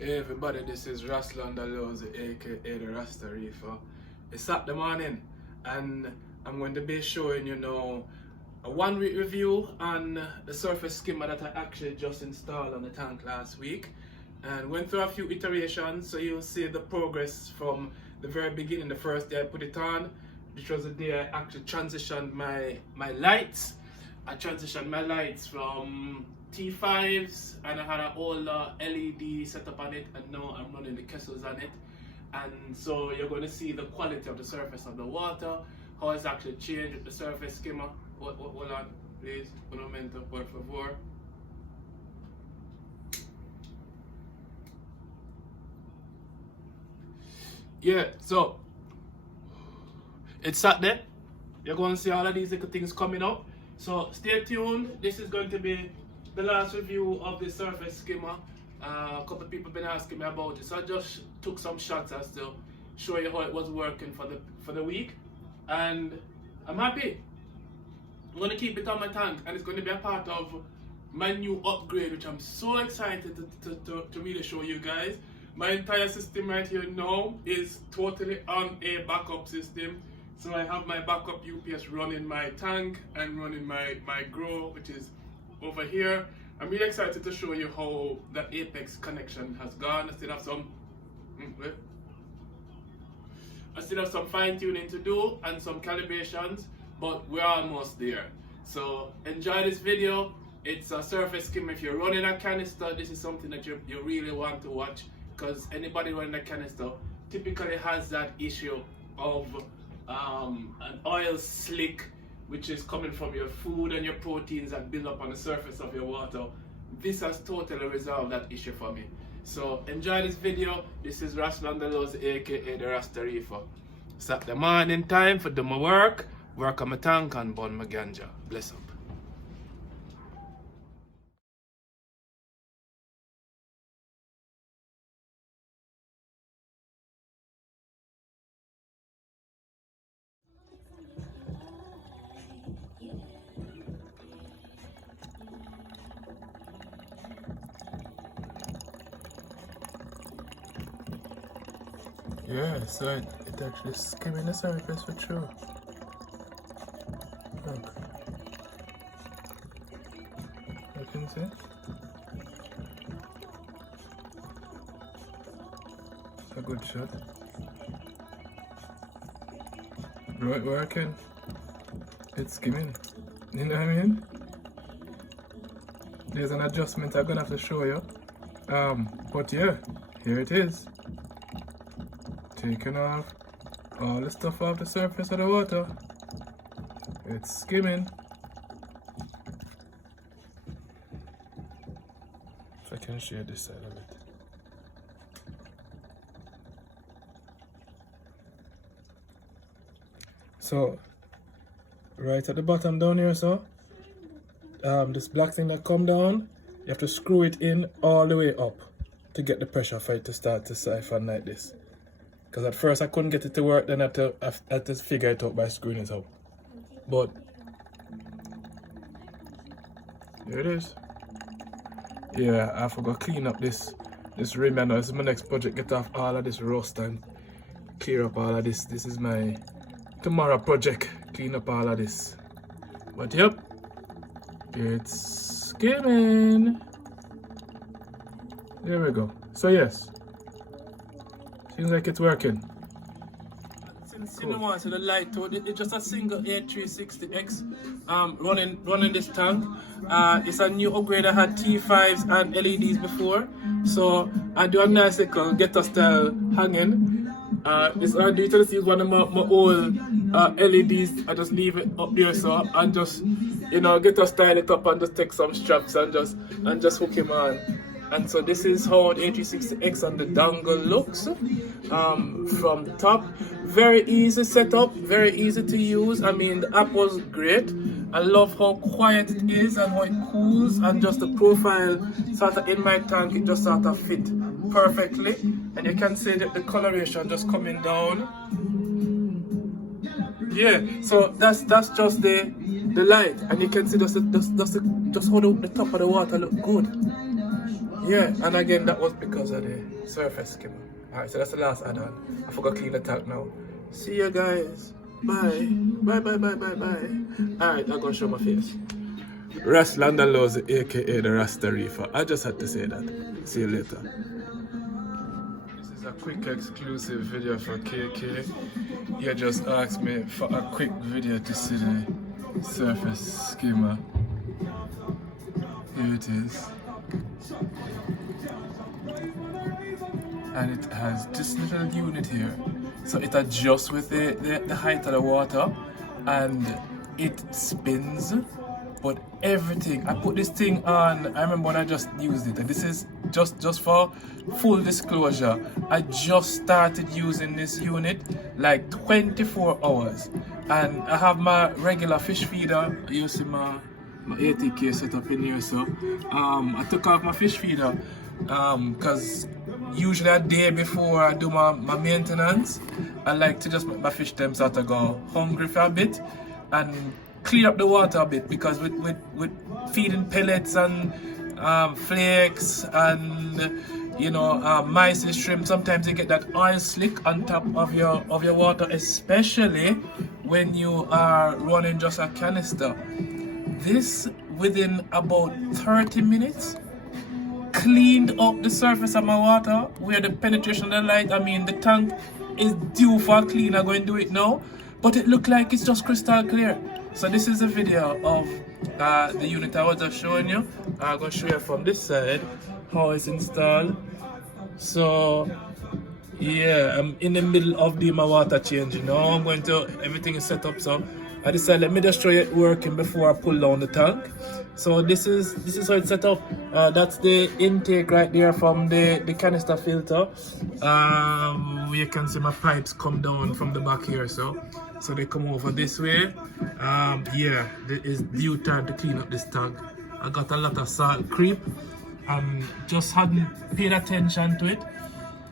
Hey everybody, this is Raslan Dalose, aka the Rasta Reefer. It's Saturday morning and I'm going to be showing you now a 1 week review on the surface skimmer that I actually just installed on the tank last week, and went through a few iterations, so you'll see the progress from the very beginning. The first day I put it on, which was the day I actually transitioned my lights. I transitioned my lights from T5s and I had an old LED setup on it, and now I'm running the Kessels on it. And so you're going to see the quality of the surface of the water, how it's actually changed with the surface skimmer. Hold on, please. Un momento, por favor. Yeah, so it's Saturday. You're going to see all of these little things coming up. So stay tuned. This is going to be the last review of the surface skimmer. A couple of people have been asking me about it, so I just took some shots as to show you how it was working for the week, and I'm happy. I'm going to keep it on my tank, and it's going to be a part of my new upgrade, which I'm so excited to really show you guys. My entire system right here now is totally on a backup system. So I have my backup UPS running my tank and running my grow, which is over here. I'm really excited to show you how the Apex connection has gone. I still have some fine tuning to do and some calibrations, but we're almost there. So enjoy this video. It's a surface skimmer. If you're running a canister, this is something that you really want to watch, because anybody running a canister typically has that issue of an oil slick, which is coming from your food and your proteins that build up on the surface of your water. This has totally resolved that issue for me. So enjoy this video. This is Raslan Dalose, aka the Rasta Reefer. Saturday morning time for do my work on my tank and burn my ganja. Bless up. Yeah, so it actually skimming the surface for true. Look. You can see? It's a good shot. Right working. It's skimming. You know what I mean? There's an adjustment I'm gonna have to show you. But yeah, here it is. Taking off all the stuff off the surface of the water. It's skimming. If I can share this side of it. So, right at the bottom down here, so this black thing that come down, you have to screw it in all the way up to get the pressure for it to start to siphon like this. Because at first I couldn't get it to work, then I had to figure it out by screwing it up. But here it is. Yeah, I forgot to clean up this rim. I know this is my next project. Get off all of this rust and clear up all of this. This is my tomorrow project. Clean up all of this. But yep, it's skimming. There we go. So yes. Seems like it's working. Since you don't want to the light to it's just a single A360X running this tank. It's a new upgrade. I had T5s and LEDs before, so I do a nice little ghetto style hanging. It's I do just use one of my old LEDs. I just leave it up there, so and just ghetto style it up and just take some straps and just hook him on. And so this is how the A360X on the dongle looks from the top. Very easy setup, very easy to use. I mean, the app was great. I love how quiet it is and how it cools, and just the profile sort of in my tank, it just sort of fit perfectly. And you can see that the coloration just coming down. Yeah, so that's just the light, and you can see just how the top of the water look good. Yeah, and again, that was because of the surface skimmer. Alright, so that's the last add-on. I forgot to clean the tank now. See you guys. Bye. Bye, bye, bye, bye, bye. Alright, I'm gonna show my face. Ras Landalozi, aka the Rasta Reefer. I just had to say that. See you later. This is a quick exclusive video for KK. You just asked me for a quick video to see the surface skimmer. Here it is. And it has this little unit here. So it adjusts with the height of the water and it spins. But everything, I put this thing on, I remember when I just used it, and this is just for full disclosure, I just started using this unit like 24 hours. And I have my regular fish feeder. You see my ATK set up in here, so I took off my fish feeder because usually a day before I do my maintenance, I like to just make my fish them start to go hungry for a bit and clean up the water a bit, because with feeding pellets and flakes and mice and shrimp, sometimes you get that oil slick on top of your water, especially when you are running just a canister. This, within about 30 minutes, cleaned up the surface of my water where the penetration of the light, I mean the tank is due for a clean. I'm going to do it now, but it looked like it's just crystal clear. So this is a video of the unit I was just showing you. I'm going to show you from this side how it's installed. So yeah, I'm in the middle of doing my water change. I'm going to, everything is set up, so I decided let me just show you it working before I pull down the tank. So this is how it's set up. That's the intake right there from the canister filter. You can see my pipes come down from the back here, so they come over this way. Yeah, there is due time to clean up this tank. I got a lot of salt creep and just hadn't paid attention to it,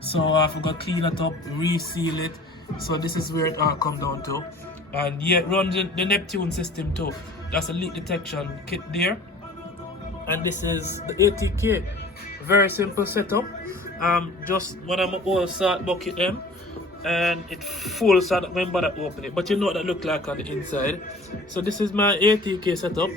so I forgot to clean it up, reseal it. So this is where it all come down to. And yeah, it runs the Neptune system too. That's a leak detection kit there. And this is the ATK. Very simple setup. Just one of my old salt bucket them, and it full, so I don't remember to open it. But you know what that look like on the inside. So this is my ATK setup.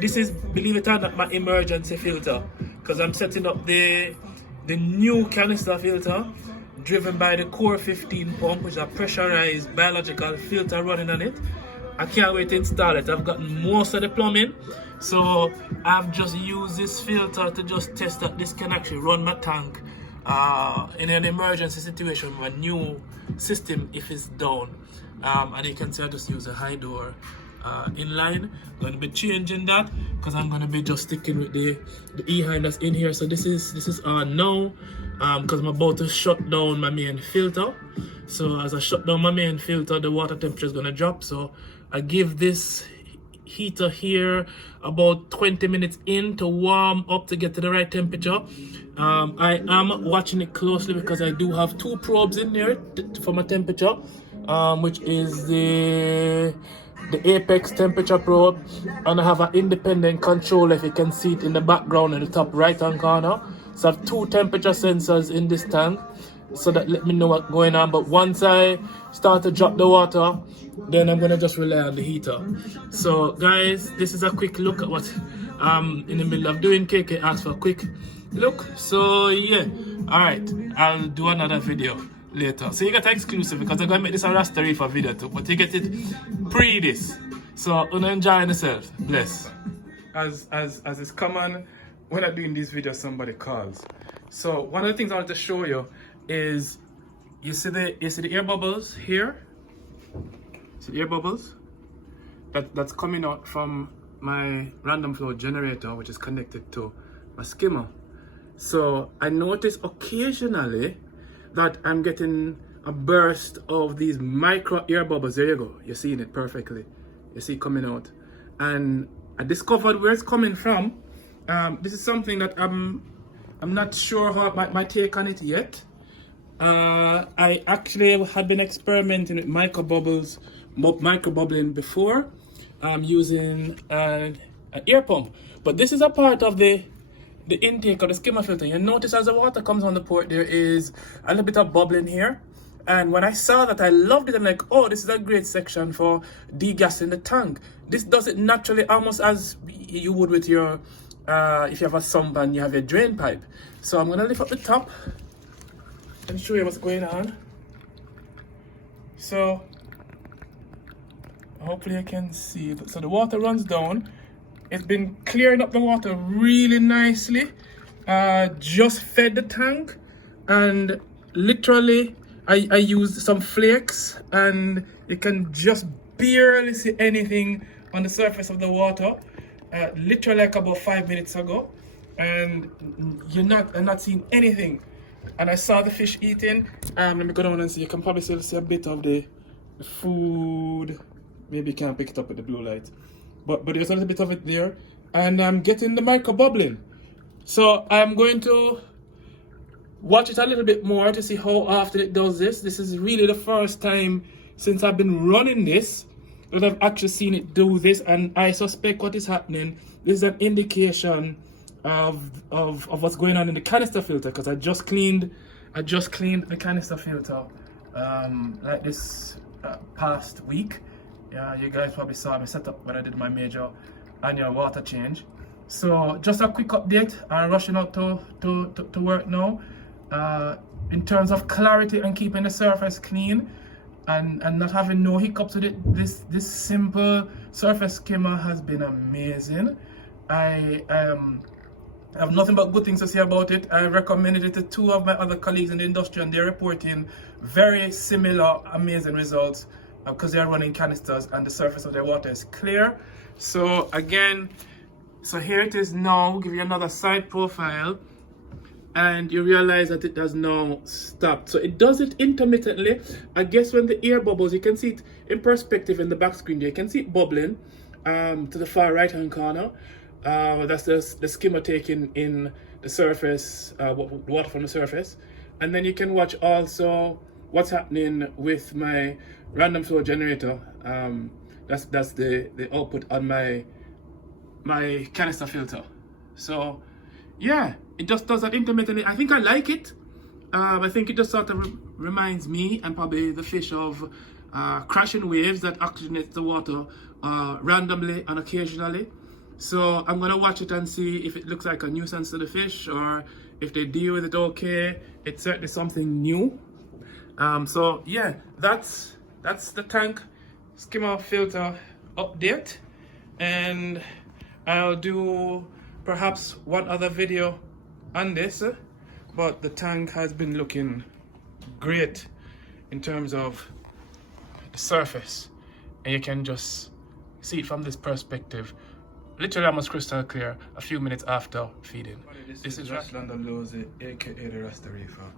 This is, believe it or not, my emergency filter, because I'm setting up the new canister filter driven by the Core 15 pump, which is a pressurized biological filter running on it. I can't wait to install it. I've gotten most of the plumbing, so I've just used this filter to just test that this can actually run my tank in an emergency situation with a new system if it's down. And you can see I just use a high door inline. I'm going to be changing that because I'm going to be just sticking with the E-hine that's in here. So this is on now because I'm about to shut down my main filter. So as I shut down my main filter, the water temperature is going to drop. So I give this heater here about 20 minutes in to warm up to get to the right temperature. I am watching it closely because I do have two probes in there for my temperature, which is the apex temperature probe, and I have an independent controller, if you can see it in the background in the top right hand corner. So I have two temperature sensors in this tank, so that let me know what's going on. But once I start to drop the water, then I'm gonna just rely on the heater. So guys, this is a quick look at what I'm in the middle of doing. KK asked for a quick look, so yeah, all right, I'll do another video later. So you get exclusive because I'm gonna make this a Rasta Reefer video too, but you get it pre this. So enjoy yourself. Bless. As is common when I'm doing these videos, somebody calls. So one of the things I want to show you is you see the air bubbles here. See the air bubbles? That's coming out from my random flow generator, which is connected to my skimmer. So I notice occasionally that I'm getting a burst of these micro air bubbles. There you go. You're seeing it perfectly. You see it coming out. And I discovered where it's coming from. This is something that I'm not sure how my take on it yet. I actually had been experimenting with microbubbling before, using an air pump. But this is a part of the the intake of the skimmer filter, you notice as the water comes on the port, there is a little bit of bubbling here. And when I saw that, I loved it. I'm like, oh, this is a great section for degassing the tank. This does it naturally, almost as you would with your, if you have a sump and you have your drain pipe. So I'm gonna lift up the top and show you what's going on. So hopefully you can see. So the water runs down. It's been clearing up the water really nicely. Just fed the tank, and literally I used some flakes, and you can just barely see anything on the surface of the water. Literally like about 5 minutes ago, and I'm not seeing anything. And I saw the fish eating. Let me go down and see. You can probably still see a bit of the food. Maybe you can't pick it up with the blue light, but there's a little bit of it there, and I'm getting the micro bubbling. So I'm going to watch it a little bit more to see how often it does this. This is really the first time since I've been running this that I've actually seen it do this, and I suspect what is happening. This is an indication of what's going on in the canister filter, because I just cleaned the canister filter like this past week. Yeah, you guys probably saw me set up when I did my major annual water change. So just a quick update. I'm rushing out to work now. In terms of clarity and keeping the surface clean and not having no hiccups with it, this simple surface skimmer has been amazing. I have nothing but good things to say about it. I recommended it to 2 of my other colleagues in the industry, and they're reporting very similar amazing results because they're running canisters and the surface of their water is clear. So again, so here it is now. Give you another side profile, and you realize that it has now stopped. So it does it intermittently. I guess when the air bubbles, you can see it in perspective in the back screen there. You can see it bubbling to the far right hand corner. That's the skimmer taking in the surface, water from the surface. And then you can watch also what's happening with my random flow generator. That's the output on my canister filter. So yeah, it just does that intermittently. I think I like it. I think it just sort of reminds me and probably the fish of crashing waves that oxygenate the water randomly and occasionally. So I'm gonna watch it and see if it looks like a nuisance to the fish or if they deal with it okay. It's certainly something new. So yeah, that's the tank skimmer filter update, and I'll do perhaps one other video on this, but the tank has been looking great in terms of the surface, and you can just see it from this perspective. Literally almost crystal clear a few minutes after feeding. This is Raslanda Lose, aka the Rasta Reefer.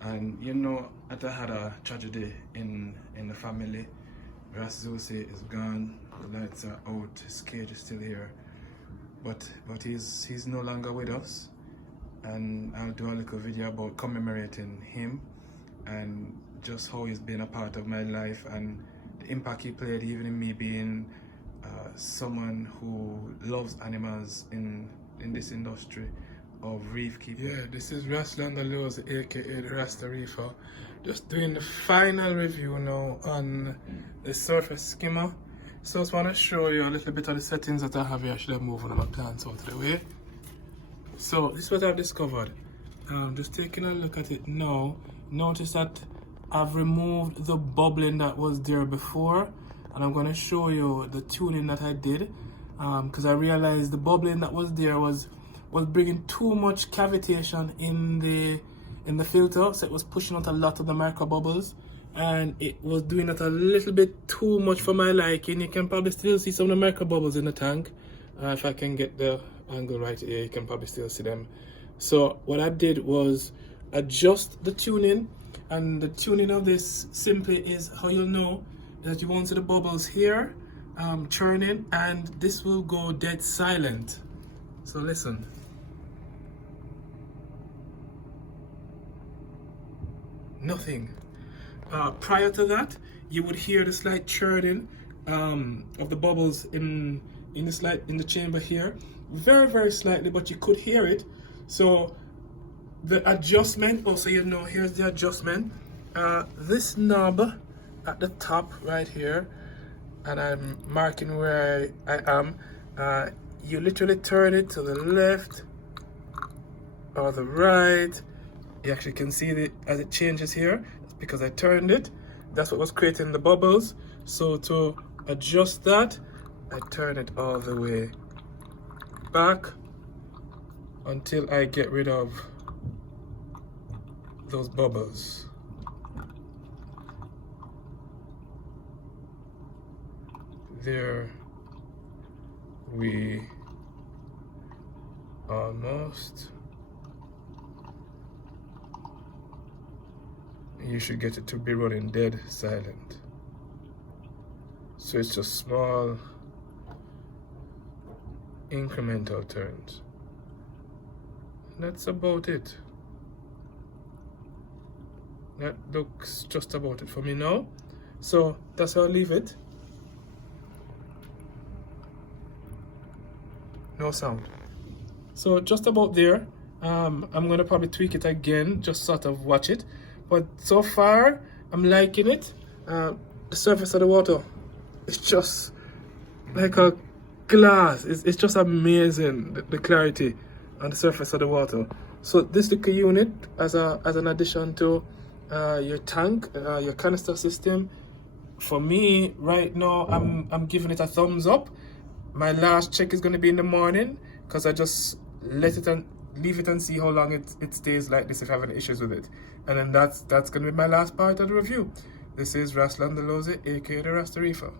And you know, I had a tragedy in the family. Ras Zusi is gone, the lights are out, his cage is still here. But he's no longer with us. And I'll do a little video about commemorating him and just how he's been a part of my life and the impact he played even in me being someone who loves animals in this industry of reef keeping. Yeah, this is Raslanda Lose, aka the Rasta Reefer. Just doing the final review now on the surface skimmer. So I just want to show you a little bit of the settings that I have here. I should have moved one of my plants out of the way. So this is what I've discovered. Just taking a look at it now. Notice that I've removed the bubbling that was there before, and I'm going to show you the tuning that I did, because I realized the bubbling that was there was bringing too much cavitation in the filter, so it was pushing out a lot of the micro bubbles, and it was doing that a little bit too much for my liking. You can probably still see some of the micro bubbles in the tank. If I can get the angle right here, you can probably still see them. So what I did was adjust the tuning, and the tuning of this simply is how you'll know that you won't see the bubbles here churning, and this will go dead silent. So listen. Nothing. Prior to that, you would hear the slight churning of the bubbles in the chamber here, very slightly, but you could hear it. So the adjustment, also, you know, here's the adjustment. This knob at the top right here, and I'm marking where I am. You literally turn it to the left or the right. You actually can see it as it changes here. It's because I turned it. That's what was creating the bubbles. So to adjust that, I turn it all the way back until I get rid of those bubbles. There we almost. You should get it to be running dead silent. So it's just small incremental turns. That's about it. That looks just about it for me now. So that's how I'll leave it. No sound. So just about there. I'm gonna probably tweak it again, just sort of watch it. But so far, I'm liking it. The surface of the water, it's just like a glass. It's just amazing, the clarity on the surface of the water. So this little unit, as an addition to your tank, your canister system, for me right now, I'm giving it a thumbs up. My last check is going to be in the morning, because I just let it and leave it and see how long it stays like this if I have any issues with it. And then that's going to be my last part of the review. This is Raslan Deloze, aka the Rasta Reefer.